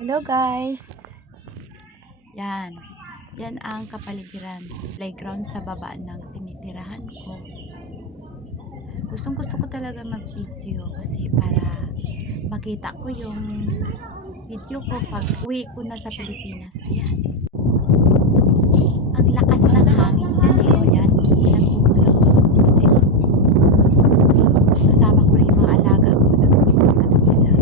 Hello guys! Yan. Yan ang kapaligiran. Playground sa baba ng tinitirahan ko. Gustong gusto ko talaga mag-video kasi para makita ko yung video ko pag uwi ko na sa Pilipinas. Ayan. Ang lakas ng hangin dyan eh. O yan. Nagugulaw kasi kasama ko rin yung mga alaga ko. Ano sila.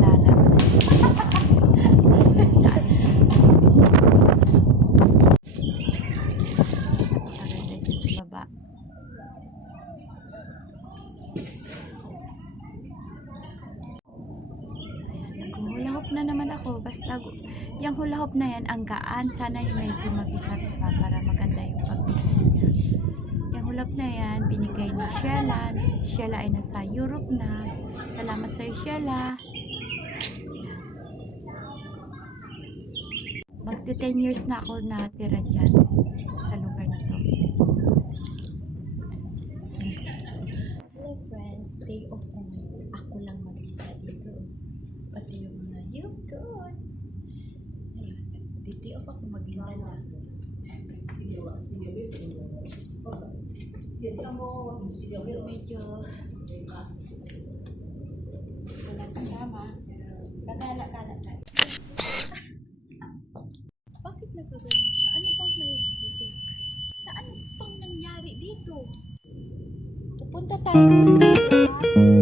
Lalaro na sila. Napakaganda dyan sa baba. Hula hoop na naman ako. Basta yung hula hoop na yan, ang gaan. Sana yung medyo mabigat pa para maganda yung pag-video niya. Yung hula hoop na yan, binigay ni Sheila. Sheila ay nasa Europe na. Salamat sa'yo, Sheila. Magti 10 years na ako natira dyan sa lugar na to. Hello friends, day off ko ngayon. Ako lang mag-isa dito. Pati yung mga yogurt. Ayun, day off ako mag-isa lang. Medyo walang kasama. Kagala-kala tayo. Bakit nagagaling siya? Ano bang mayroon dito? Ano bang nangyari dito? Pupunta tayo dito.